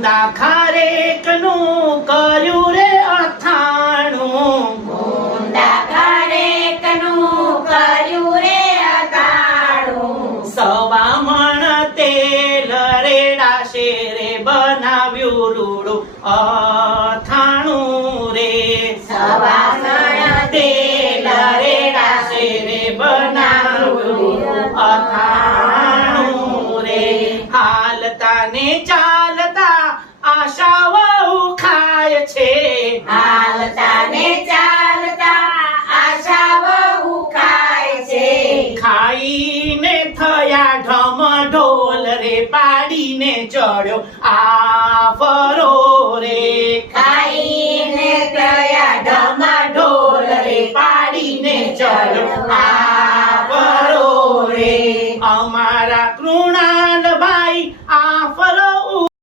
ગુંદા ખારેકનું કર્યું રે અથાણું, ગુંદા ખારેકનું કર્યું રે અથાણું, સવા મણ તેલ રેડાશે રે બનાવ્યું રૂડું અથાણું રે, સવા મણ તેલ રેડાશે રે બનાવ્યું અથાણું રે, હાલતા ને ચાલતા આશા વહુ ખાય છે, હાલતા ને ચાલતા આશા વહુ ખાય છે, ખાઈને થયા ઢમ ઢોલ રે પાડીને ચડ્યો આફરો રે, ખાઈને ગયા ઢમ ઢોલ રે પાડીને ચડ્યો